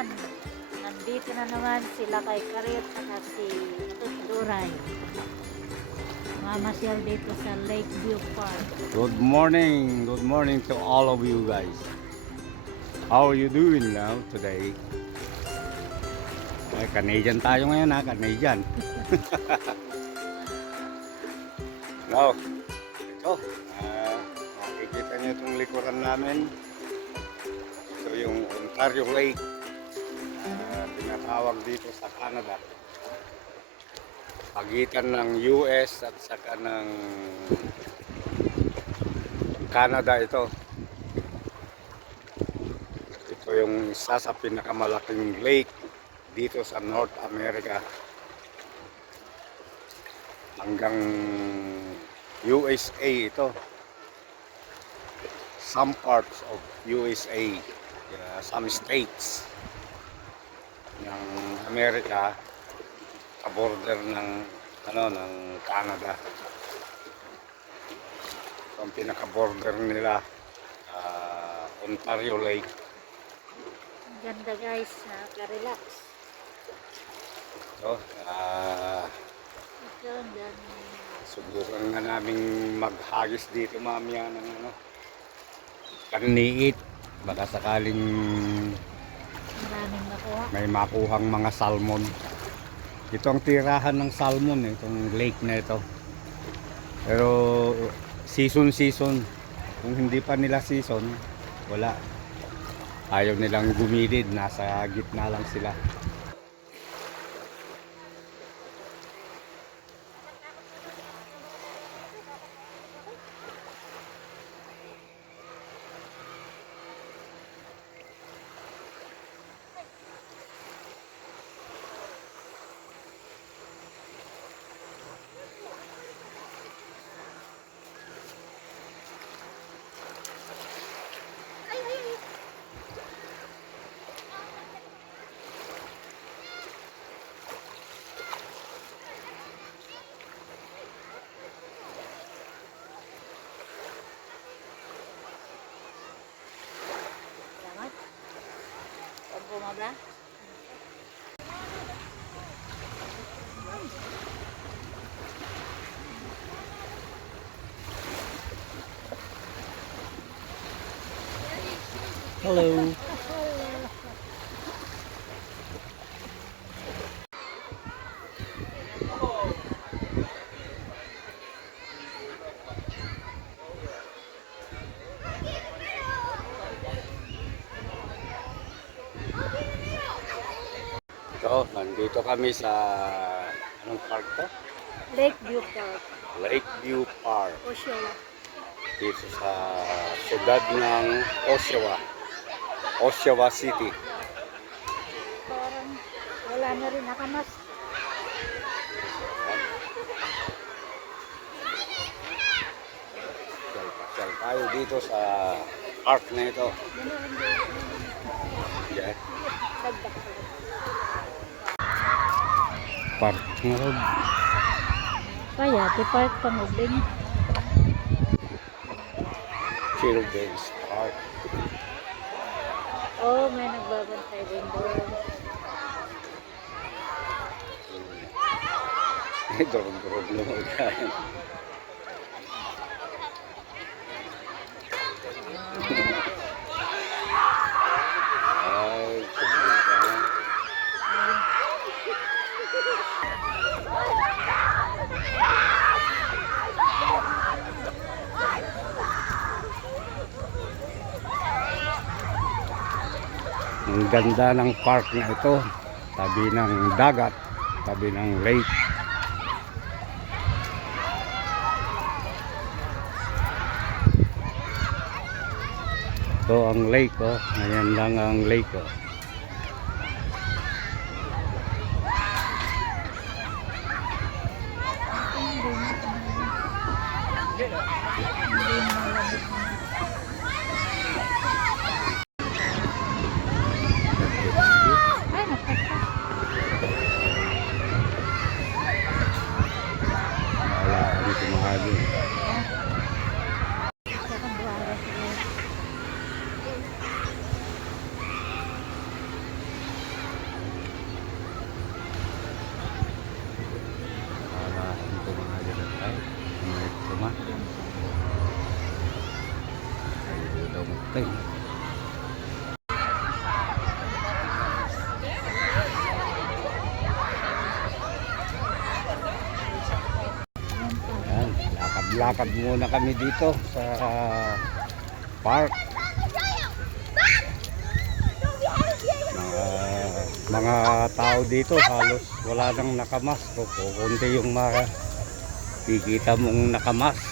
naman. Nandito na naman sila kay Karit at si Duray. Mamasyal dito sa Lakeview Park. Good morning to all of you guys. How are you doing now today? Ay, Canadian tayo ngayon ha, Canadian. Now, ito, makikita niyo itong likuran namin. Ito yung Ontario Lake, tinatawag dito sa Canada. Pagitan ng US at saka ng Canada ito. Ito yung isa sa pinakamalaking lake dito sa North America. Hanggang USA ito. Some parts of USA, some states ng Amerika ka-border ng ng Canada. Ang pinaka-border nila Ontario Lake. Ganda guys, nakaka-relax. So, Ganda. subukan nga naming maghagis dito mamaya ng karniit. Baka sakaling Maraming makuha. may makuhang mga salmon. Ito ang tirahan ng salmon, itong lake na ito. Pero season. Kung hindi pa nila season, wala. Ayaw nilang gumilid, nasa gitna lang sila. Salamat. Huwag bumaba. Hello. So, nandito kami sa anong park to? Lakeview Park. Lakeview Park. Osceola. Dito sa siyudad ng Osceola City. Parang wala na rin nakamas. Pasyal tayo dito sa park na ito. Yeah. Dagdag ko. Park na ito. Kaya, di park pangubling. Children's Park. Oh, may nagbabantay din doon. Dorong-dorong naman kain. Ay, kubukan. Ang ganda ng park na ito, tabi ng dagat, tabi ng lake. Ito ang lake, ngayon lang ang lake. Ay, nakaka. Wala kami kumahagi. Saka buwara siguro. lakad muna kami dito sa park. Mga tao dito halos wala nang nakamask. Kukunti yung makikita mong nakamask.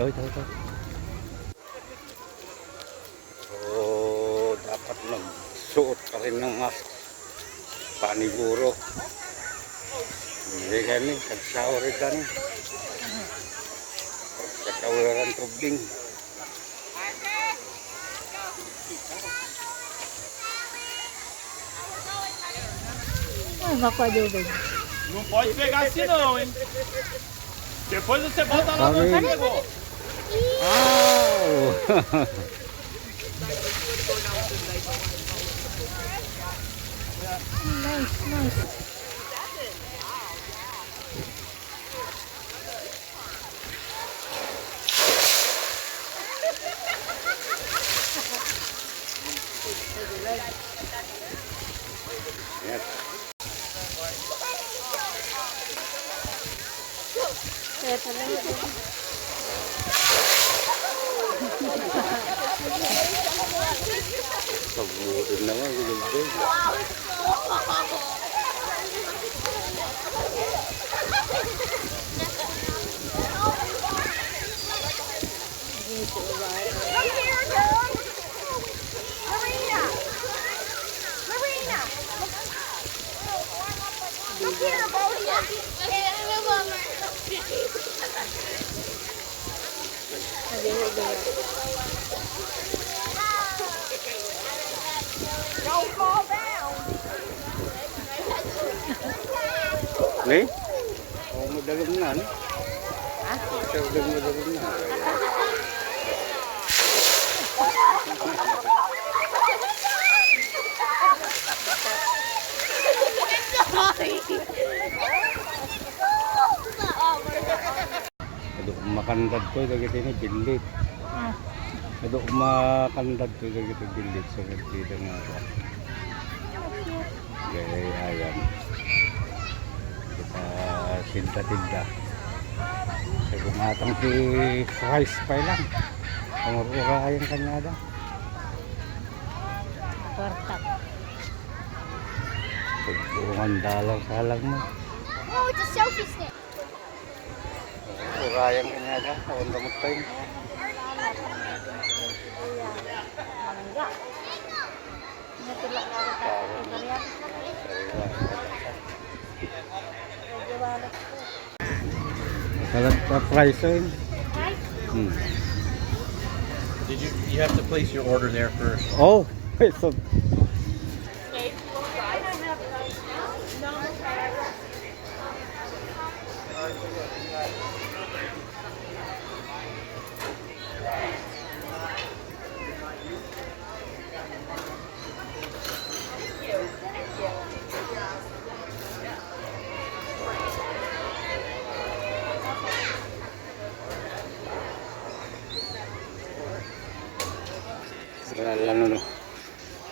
Ito. So, dapat magsuot pa rin ng mask. Paniguro. Hindi kami, kag-shower kami. Kag-showeran tubing. Ai, macoadubem. Não pode pegar assim não, hein? Depois você bota lá no Sabi- pegou. Wow! Nice. Yes. Kaya talaga. Pagbutin naman, gulog-gulog. Come here, girl. Marina. Come here, Modia. Don't fall down. Ni? Oh, madalam na, no? Madalam na. Ado makandad ko dagiti ni bilit. Ado makandad ko dagiti bilit so nagtida nga ako. Gaya ayan. Kita tinda-tinda. Sa gumatang si Christ pa lang. Pangurura kayang kanyada. Kwarta. Pagbuungan dalaw sa halag mo. Oh, it's a selfie stick. Urayang kanyada. Awan damot tayo. Mangga. Natula na ako sa kariyan. Medyo walot ko. Talag pa price yun. You have to place your order there first. Oh, so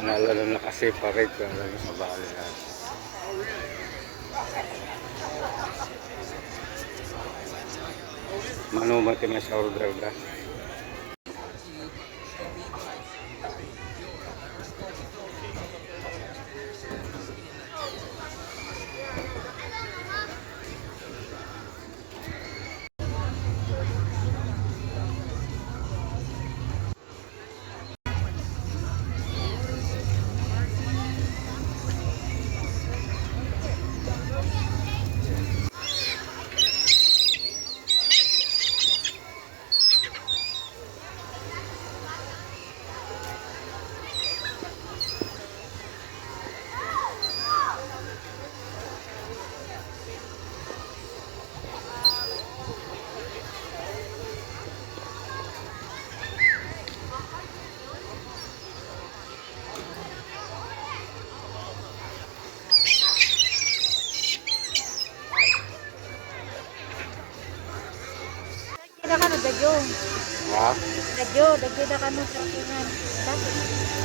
Nalala na kasi parit ko sa bali natin. Mano mati mas order da. Kira ka no dagyo. Ha? Dagyo na ka no sa kingan.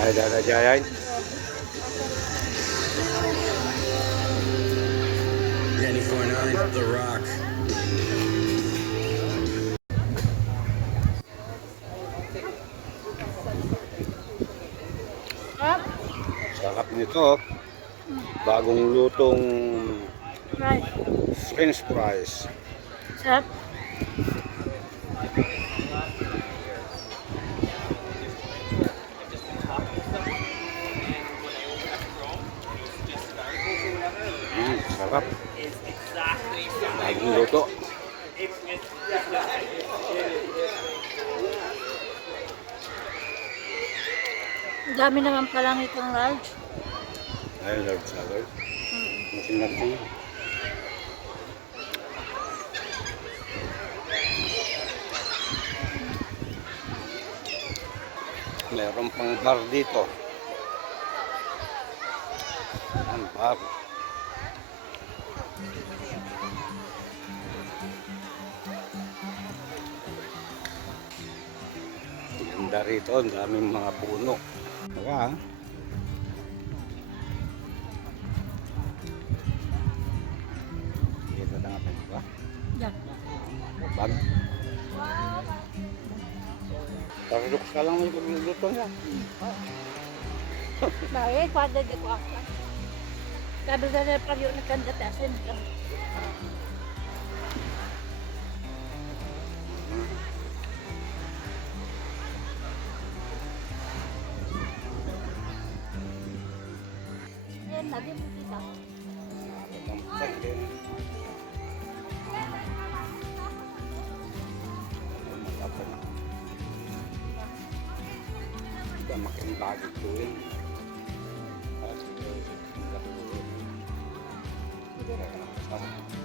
Ay dada jayay. Danny 49, The Rock. Ah, Sarap nito. Bagong lutong right. French fries. Sarap. Sarap. Bagong luto. Ang dami naman palang itong large. Ay, large salad. Natin. Meron pang bar dito. Ang bar. Ganda rito, ang daming mga puno. Diba? Dito na natin, diba? Yan. Bag. Tarlok ka lang may pagluluto niya. Baik, pada di ko ako. Sabi na na pag yung nagkandatasin. Yan, lagi mo kita. Ang tagin. Tidak makin bagus tuh. Tidak